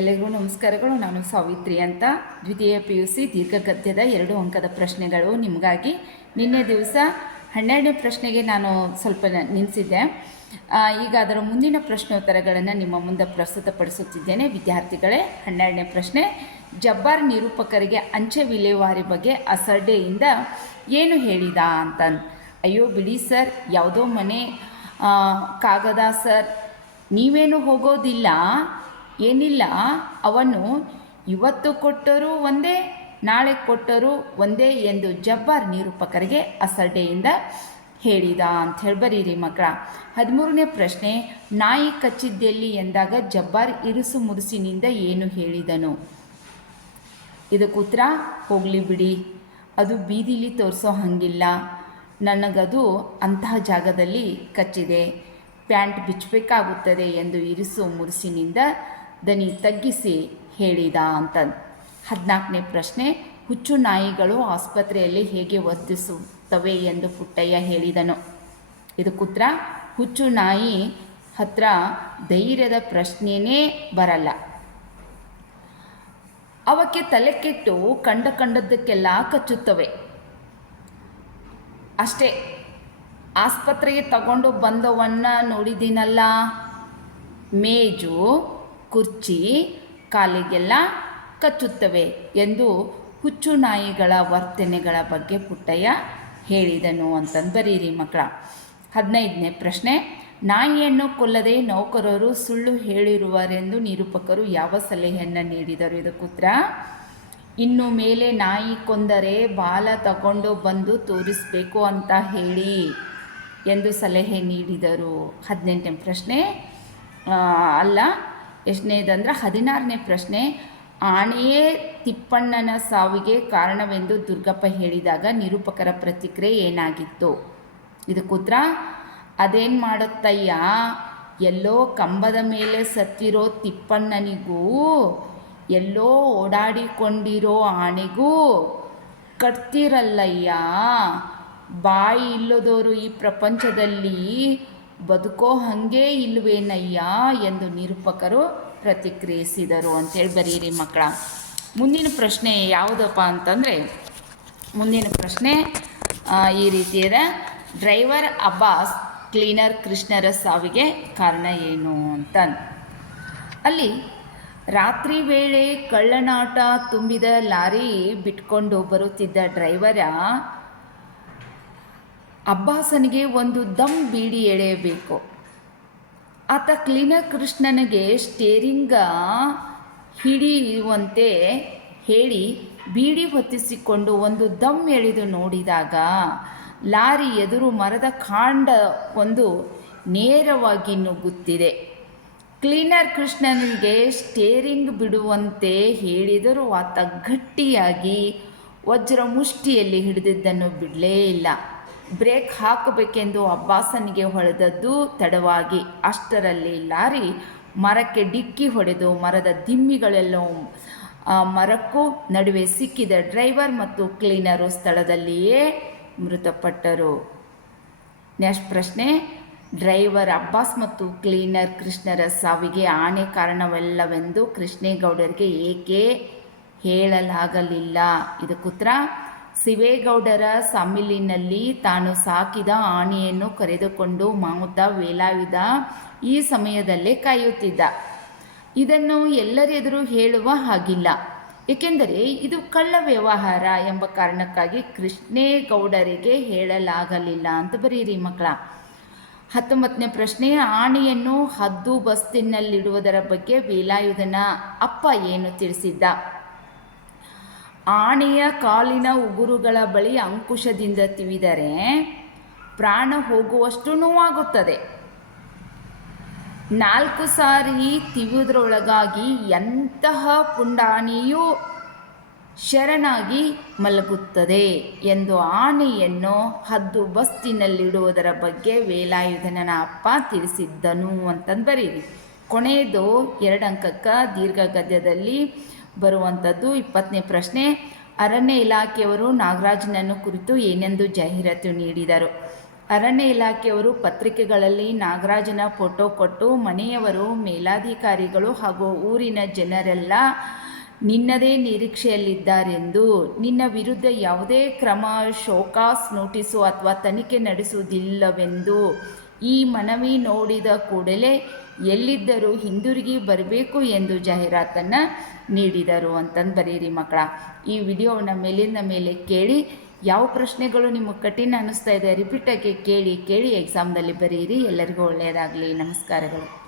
ಎಲ್ಲರಿಗೂ ನಮಸ್ಕಾರಗಳು. ನಾನು ಸಾವಿತ್ರಿ ಅಂತ. ದ್ವಿತೀಯ PUC ದೀರ್ಘಗದ್ಯದ 2 ಅಂಕದ ಪ್ರಶ್ನೆಗಳು ನಿಮಗಾಗಿ. ನಿನ್ನೆ ದಿವಸ 12ನೇ ಪ್ರಶ್ನೆಗೆ ನಾನು ಸ್ವಲ್ಪ ನಿಲ್ಲಿಸಿದ್ದೆ. ಈಗ ಅದರ ಮುಂದಿನ ಪ್ರಶ್ನೋತ್ತರಗಳನ್ನು ನಿಮ್ಮ ಮುಂದೆ ಪ್ರಸ್ತುತಪಡಿಸುತ್ತಿದ್ದೇನೆ. ವಿದ್ಯಾರ್ಥಿಗಳೇ, 12ನೇ ಪ್ರಶ್ನೆ, ಜಬ್ಬಾರ್ ನಿರೂಪಕರಿಗೆ ಅಂಚೆ ವಿಲೇವಾರಿ ಬಗ್ಗೆ ಅಸಡ್ಡೆಯಿಂದ ಏನು ಹೇಳಿದ ಅಂತ. ಅಯ್ಯೋ ಬಿಡಿ ಸರ್, ಯಾವುದೋ ಮನೆ ಕಾಗದ ಸರ್, ನೀವೇನು ಹೋಗೋದಿಲ್ಲ, ಏನಿಲ್ಲ, ಅವನು ಇವತ್ತು ಕೊಟ್ಟರೂ ಒಂದೇ, ನಾಳೆ ಕೊಟ್ಟರೂ ಒಂದೇ ಎಂದು ಜಬ್ಬಾರ್ ನಿರೂಪಕರಿಗೆ ಅಸಡ್ಡೆಯಿಂದ ಹೇಳಿದ ಅಂತ ಹೇಳಿ ಬರೀರಿ ಮಕ್ಕಳ. 13ನೇ ಪ್ರಶ್ನೆ, ನಾಯಿ ಕಚ್ಚಿದ್ದೆಲ್ಲಿ ಎಂದಾಗ ಜಬ್ಬಾರ್ ಇರುಸು ಮುರುಸಿನಿಂದ ಏನು ಹೇಳಿದನು? ಇದಕ್ಕೆ ಉತ್ತರ, ಹೋಗಲಿ ಬಿಡಿ, ಅದು ಬೀದಿಲಿ ತೋರಿಸೋ ಹಾಗಿಲ್ಲ, ನನಗದು ಅಂತಹ ಜಾಗದಲ್ಲಿ ಕಚ್ಚಿದೆ, ಪ್ಯಾಂಟ್ ಬಿಚ್ಚಬೇಕಾಗುತ್ತದೆ ಎಂದು ಇರುಸು ಮುರುಸಿನಿಂದ ದನಿ ತಗ್ಗಿಸಿ ಹೇಳಿದ ಅಂತ. 14ನೇ ಪ್ರಶ್ನೆ, ಹುಚ್ಚು ನಾಯಿಗಳು ಆಸ್ಪತ್ರೆಯಲ್ಲಿ ಹೇಗೆ ವರ್ತಿಸುತ್ತವೆ ಎಂದು ಪುಟ್ಟಯ್ಯ ಹೇಳಿದನು? ಇದಕ್ಕುತ್ತರ, ಹುಚ್ಚು ನಾಯಿ ಹತ್ರ ಧೈರ್ಯದ ಪ್ರಶ್ನೆಯೇ ಬರಲ್ಲ, ಅವಕ್ಕೆ ತಲೆ ಕೆಟ್ಟು ಕಂಡದ್ದಕ್ಕೆಲ್ಲ ಕಚ್ಚುತ್ತವೆ ಅಷ್ಟೇ. ಆಸ್ಪತ್ರೆಗೆ ತಗೊಂಡು ಬಂದವನ್ನ ನೋಡಿದ್ದೀನಲ್ಲ, ಮೇಜು ಕುರ್ಚಿ ಕಾಲಿಗೆಲ್ಲ ಕಚ್ಚುತ್ತವೆ ಎಂದು ಹುಚ್ಚು ನಾಯಿಗಳ ವರ್ತನೆಗಳ ಬಗ್ಗೆ ಪುಟ್ಟಯ್ಯ ಹೇಳಿದನು ಅಂತಂದು ಬರೀರಿ ಮಕ್ಕಳ. 15ನೇ ಪ್ರಶ್ನೆ, ನಾಯಿಯನ್ನು ಕೊಲ್ಲದೆ ನೌಕರರು ಸುಳ್ಳು ಹೇಳಿರುವರೆಂದು ನಿರೂಪಕರು ಯಾವ ಸಲಹೆಯನ್ನು ನೀಡಿದರು? ಇದಕ್ಕುತ್ತರ, ಇನ್ನು ಮೇಲೆ ನಾಯಿ ಕೊಂದರೆ ಬಾಲ ತಗೊಂಡು ಬಂದು ತೋರಿಸಬೇಕು ಅಂತ ಹೇಳಿ ಎಂದು ಸಲಹೆ ನೀಡಿದರು. 18ನೇ ಪ್ರಶ್ನೆ ಅಲ್ಲ, ಎಷ್ಟನೇದಂದ್ರೆ 16ನೇ ಪ್ರಶ್ನೆ, ಆಣೆಯೇ ತಿಪ್ಪಣ್ಣನ ಸಾವಿಗೆ ಕಾರಣವೆಂದು ದುರ್ಗಪ್ಪ ಹೇಳಿದಾಗ ನಿರೂಪಕರ ಪ್ರತಿಕ್ರಿಯೆ ಏನಾಗಿತ್ತು? ಇದಕ್ಕುತ್ತರ, ಅದೇನು ಮಾಡುತ್ತಯ್ಯ, ಎಲ್ಲೋ ಕಂಬದ ಮೇಲೆ ಸತ್ತಿರೋ ತಿಪ್ಪಣ್ಣನಿಗೂ ಎಲ್ಲೋ ಓಡಾಡಿಕೊಂಡಿರೋ ಆಣೆಗೂ ಕಟ್ತಿರಲ್ಲಯ್ಯ, ಬಾಯಿ ಇಲ್ಲದವರು ಈ ಪ್ರಪಂಚದಲ್ಲಿ ಬದುಕೋ ಹಾಗೇ ಇಲ್ವೇನಯ್ಯ ಎಂದು ನಿರೂಪಕರು ಪ್ರತಿಕ್ರಿಯಿಸಿದರು ಅಂತೇಳಿ ಬರೀರಿ ಮಕ್ಕಳ. ಮುಂದಿನ ಪ್ರಶ್ನೆ ಯಾವುದಪ್ಪ ಅಂತಂದರೆ, ಮುಂದಿನ ಪ್ರಶ್ನೆ ಈ ರೀತಿಯದ, ಡ್ರೈವರ್ ಅಬ್ಬಾಸ್ ಕ್ಲೀನರ್ ಕೃಷ್ಣರ ಸಾವಿಗೆ ಕಾರಣ ಏನು ಅಂತ. ಅಲ್ಲಿ ರಾತ್ರಿ ವೇಳೆ ಕಳ್ಳನಾಟ ತುಂಬಿದ ಲಾರಿ ಬಿಟ್ಕೊಂಡು ಬರುತ್ತಿದ್ದ ಡ್ರೈವರ ಅಬ್ಬಾಸನಿಗೆ ಒಂದು ದಮ್ ಬೀಡಿ ಎಳೆಯಬೇಕು. ಆತ ಕ್ಲೀನರ್ ಕೃಷ್ಣನಿಗೆ ಸ್ಟೇರಿಂಗ ಹಿಡಿಯುವಂತೆ ಹೇಳಿ ಬೀಡಿ ಹೊತ್ತಿಸಿಕೊಂಡು ಒಂದು ದಮ್ ಎಳೆದು ನೋಡಿದಾಗ ಲಾರಿ ಎದುರು ಮರದ ಕಾಂಡ ಒಂದು ನೇರವಾಗಿ ನುಗ್ಗುತ್ತಿದೆ. ಕ್ಲೀನರ್ ಕೃಷ್ಣನಿಗೆ ಸ್ಟೇರಿಂಗ್ ಬಿಡುವಂತೆ ಹೇಳಿದರೂ ಆತ ಗಟ್ಟಿಯಾಗಿ ವಜ್ರ ಮುಷ್ಟಿಯಲ್ಲಿ ಹಿಡಿದಿದ್ದನ್ನು ಬಿಡಲೇ ಇಲ್ಲ. ಬ್ರೇಕ್ ಹಾಕಬೇಕೆಂದು ಅಬ್ಬಾಸನಿಗೆ ಹೊಳೆದದ್ದು ತಡವಾಗಿ. ಅಷ್ಟರಲ್ಲಿ ಲಾರಿ ಮರಕ್ಕೆ ಡಿಕ್ಕಿ ಹೊಡೆದು ಮರದ ದಿಮ್ಮಿಗಳೆಲ್ಲವೂ ಮರಕ್ಕೂ ನಡುವೆ ಸಿಕ್ಕಿದ ಡ್ರೈವರ್ ಮತ್ತು ಕ್ಲೀನರು ಸ್ಥಳದಲ್ಲಿಯೇ ಮೃತಪಟ್ಟರು. ನೆಕ್ಸ್ಟ್ ಪ್ರಶ್ನೆ, ಡ್ರೈವರ್ ಅಬ್ಬಾಸ್ ಮತ್ತು ಕ್ಲೀನರ್ ಕೃಷ್ಣರ ಸಾವಿಗೆ ಆಣೆ ಕಾರಣವಲ್ಲವೆಂದು ಕೃಷ್ಣೇಗೌಡರಿಗೆ ಏಕೆ ಹೇಳಲಾಗಲಿಲ್ಲ? ಇದಕ್ಕುತ್ತರ, ಶಿವೇಗೌಡರ ಸಾಮಿಲಿನಲ್ಲಿ ತಾನು ಸಾಕಿದ ಆನೆಯನ್ನು ಕರೆದುಕೊಂಡು ಮಾವುತ ವೇಲಾಯುಧ ಈ ಸಮಯದಲ್ಲೇ ಕಾಯುತ್ತಿದ್ದ. ಇದನ್ನು ಎಲ್ಲರೆದುರು ಹೇಳುವ ಹಾಗಿಲ್ಲ, ಏಕೆಂದರೆ ಇದು ಕಳ್ಳ ವ್ಯವಹಾರ ಎಂಬ ಕಾರಣಕ್ಕಾಗಿ ಕೃಷ್ಣೇಗೌಡರಿಗೆ ಹೇಳಲಾಗಲಿಲ್ಲ ಅಂತ ಬರೀರಿ ಮಕ್ಕಳ. 19ನೇ ಪ್ರಶ್ನೆ, ಆನೆಯನ್ನು ಹದ್ದು ಬಸ್ತಿನಲ್ಲಿಡುವುದರ ಬಗ್ಗೆ ವೇಲಾಯುಧನ ಅಪ್ಪ ಏನು ತಿಳಿಸಿದ್ದ? ಆನೆಯ ಕಾಲಿನ ಉಗುರುಗಳ ಬಳಿ ಅಂಕುಶದಿಂದ ತಿವಿದರೆ ಪ್ರಾಣ ಹೋಗುವಷ್ಟು ನೋವಾಗುತ್ತದೆ. 4 ಸಾರಿ ತಿವಿಯುವುದರೊಳಗಾಗಿ ಎಂತಹ ಪುಂಡಾನೆಯೂ ಶರಣಾಗಿ ಮಲಗುತ್ತದೆ ಎಂದು ಆನೆಯನ್ನು ಹದ್ದು ಬಸ್ತಿನಲ್ಲಿಡುವುದರ ಬಗ್ಗೆ ವೇಲಾಯುಧನ ಅಪ್ಪ ತಿಳಿಸಿದ್ದನು ಅಂತಂದು ಬರೀರಿ. ಕೊನೆಯದು 2 ಅಂಕಕ್ಕೆ ದೀರ್ಘಗದ್ಯದಲ್ಲಿ ಬರುವಂಥದ್ದು 20ನೇ ಪ್ರಶ್ನೆ, ಅರಣ್ಯ ಇಲಾಖೆಯವರು ನಾಗರಾಜನನ್ನು ಕುರಿತು ಏನೆಂದು ಜಾಹೀರಾತು ನೀಡಿದರು? ಅರಣ್ಯ ಇಲಾಖೆಯವರು ಪತ್ರಿಕೆಗಳಲ್ಲಿ ನಾಗರಾಜನ ಫೋಟೋ ಕೊಟ್ಟು ಮನೆಯವರು, ಮೇಲಾಧಿಕಾರಿಗಳು ಹಾಗೂ ಊರಿನ ಜನರೆಲ್ಲ ನಿನ್ನದೇ ನಿರೀಕ್ಷೆಯಲ್ಲಿದ್ದಾರೆಂದು, ನಿನ್ನ ವಿರುದ್ಧ ಯಾವುದೇ ಕ್ರಮ, ಶೋಕಾಸ್ ನೋಟಿಸು ಅಥವಾ ತನಿಖೆ ನಡೆಸುವುದಿಲ್ಲವೆಂದು, ಈ ಮನವಿ ನೋಡಿದ ಕೂಡಲೇ ಎಲ್ಲಿದ್ದರೂ ಹಿಂದಿರುಗಿ ಬರಬೇಕು ಎಂದು ಜಾಹೀರಾತನ್ನು ನೀಡಿದರು ಅಂತಂದು ಬರೀರಿ ಮಕ್ಕಳ. ಈ ವಿಡಿಯೋವನ್ನು ಮೇಲಿಂದ ಮೇಲೆ ಕೇಳಿ, ಯಾವ ಪ್ರಶ್ನೆಗಳು ನಿಮಗೆ ಕಠಿಣ ಅನ್ನಿಸ್ತಾ ಇದೆ ರಿಪೀಟಾಗಿ ಕೇಳಿ ಎಕ್ಸಾಮ್ದಲ್ಲಿ ಬರೀರಿ. ಎಲ್ಲರಿಗೂ ಒಳ್ಳೆಯದಾಗಲಿ. ನಮಸ್ಕಾರಗಳು.